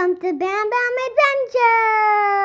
Welcome to Bam Bam Adventures!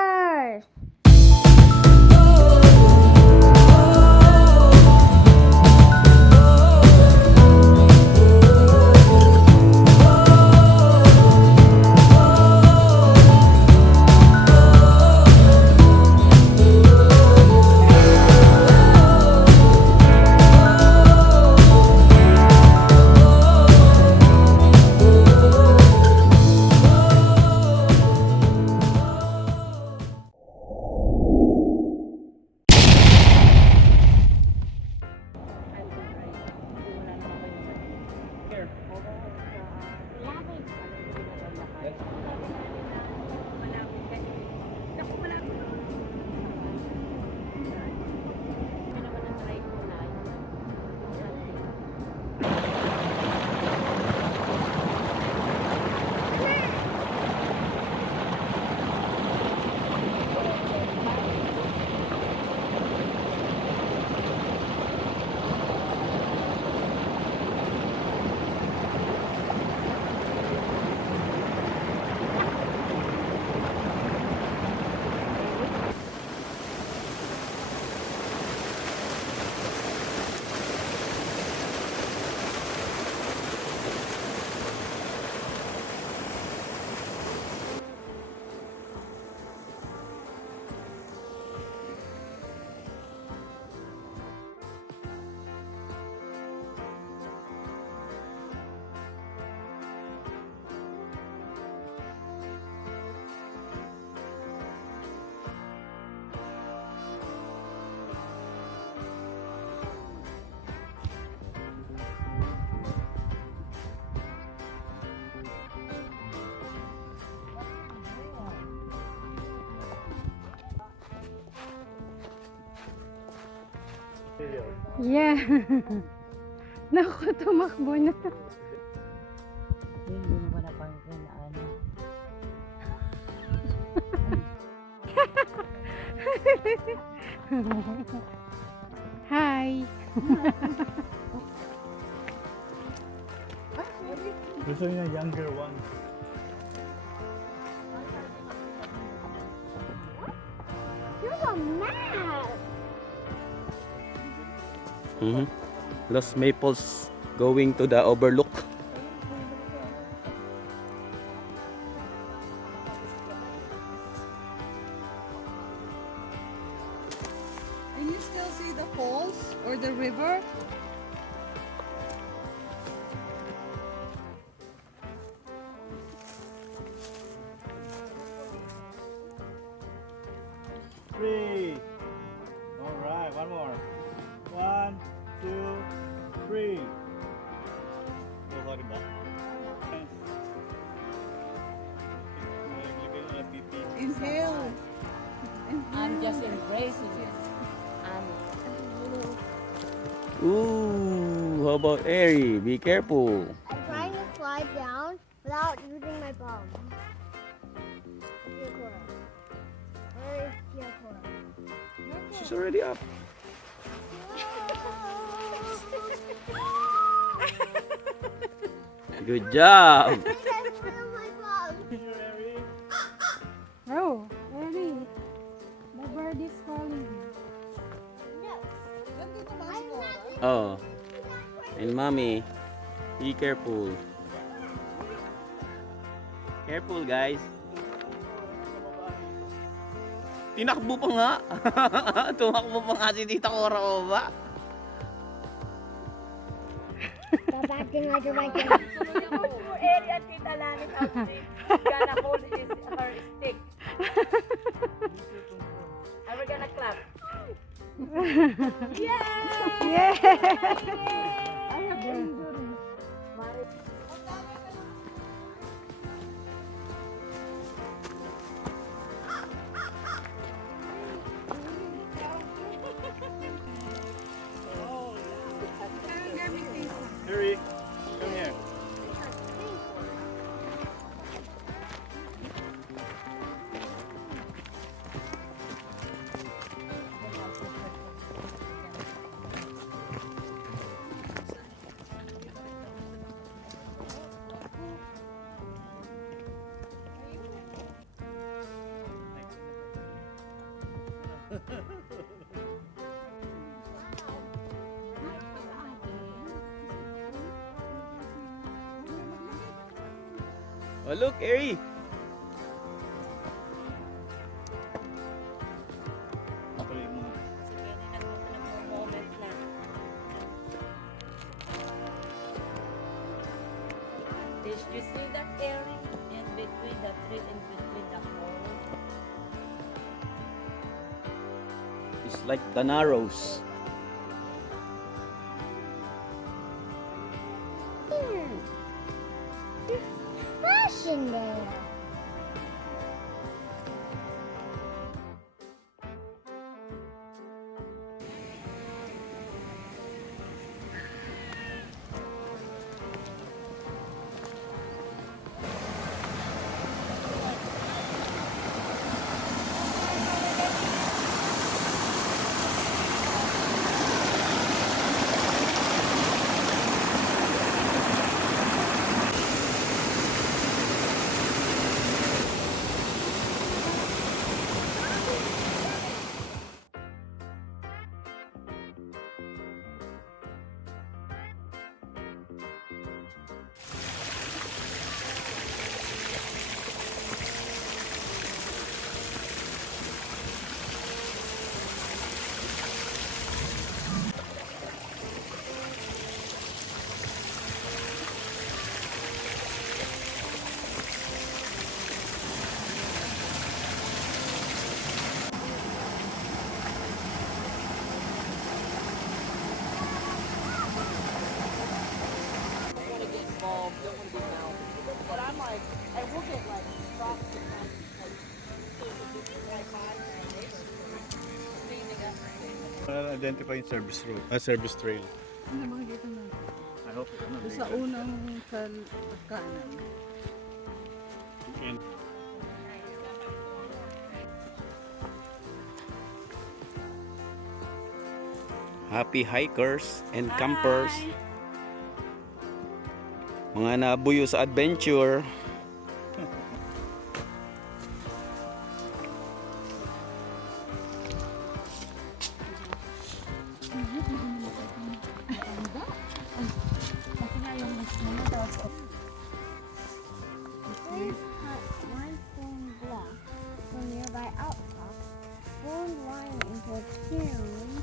Yeah. Naku, tumakbo na. Hindi mo ba napansin na ano? Hi. Gusto niya younger one. You're a mess! Los Maples going to the overlook. Can you still see the falls or the river? Three. All right, one more. 1, 2, 3. Inhale. I'm just embracing it. Ooh, how about Airy? Be careful. I'm trying to slide down without using my bum. Yakura. Where is Yakura? She's already up. Good job. Oh, Ellie. The bird is falling. Oh, and mommy, be careful. Careful, guys. Tinakbo pa nga. Tumakbo pa nga si Tita Cora Ova. Acting like a right Eri at Tita Lani gonna hold her stick. And we're gonna clap. Yeah. Harry, come here. Oh, look, Airy. Actually, mo. Nag-moment na. Did you see that area in between the tree, in between the hole? It's like the Narrows. There's trash in there. Identify yung service road. Service trail. Ano bang dito na? I hope it's not Doon sa unang kanan. And Happy hikers and campers. Mga nabuyo sa adventure. There's limestone block from nearby outcrops, formed lying into a clearing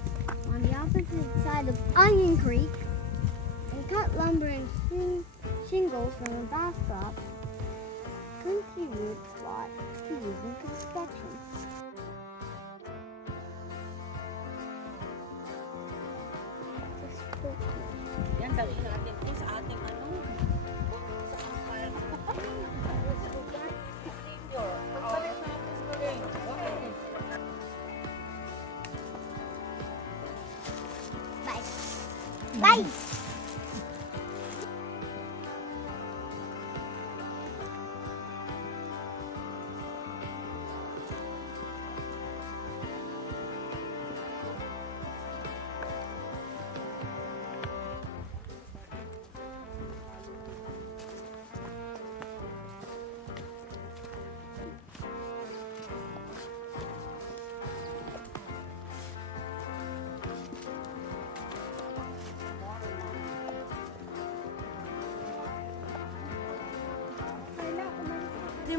on the opposite side of Onion Creek, and cut lumber and shingles from the backdrop country root slot to use in construction. Yan, dali natin ito sa ating ano. Sa parang sa lugar ni Senior. Pagpalit natin sa ring. Bye. Bye.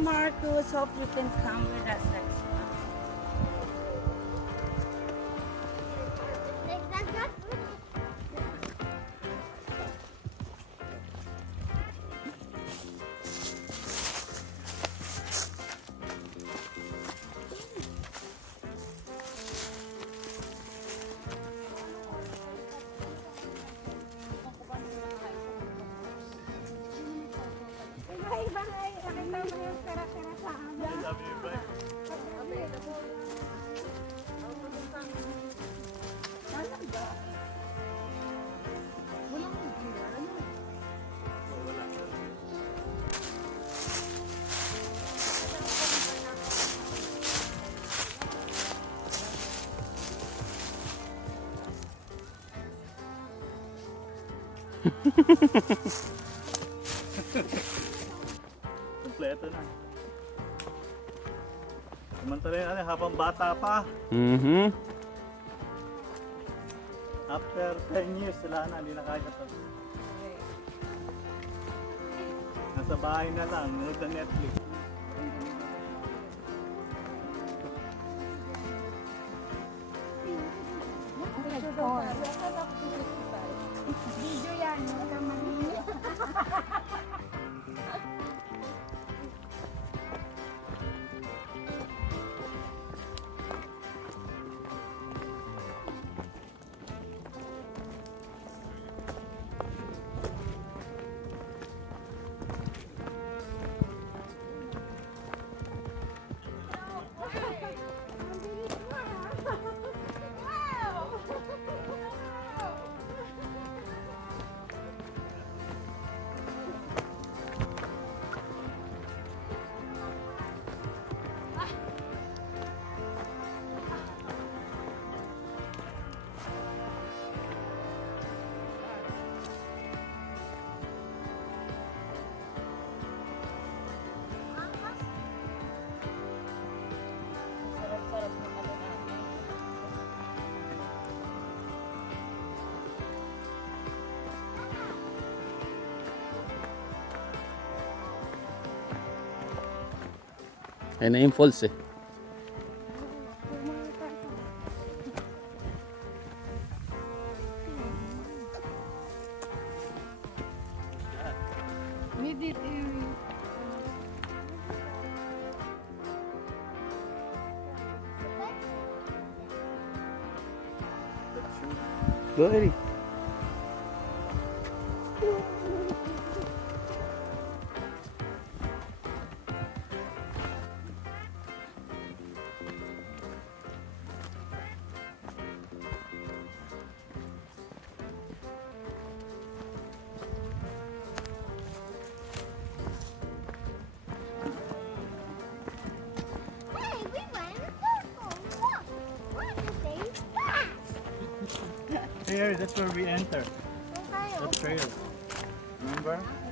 Marcus, hope you can come with us next month. Kompleto na. Samantala yun, habang bata pa, Mhm. after 10 years, sila na, hindi na kaya ito. Nasa sa bahay na lang, nanood ng Netflix. Video yan, huwag kang mahiya. Sarap-sarap ng ano natin. Ayun na yung falls eh. Immediate area. Go, Eddie. Hey, we went in a circle. Look, we're in the same spot. Here, that's where we enter. Okay, The trail. Remember?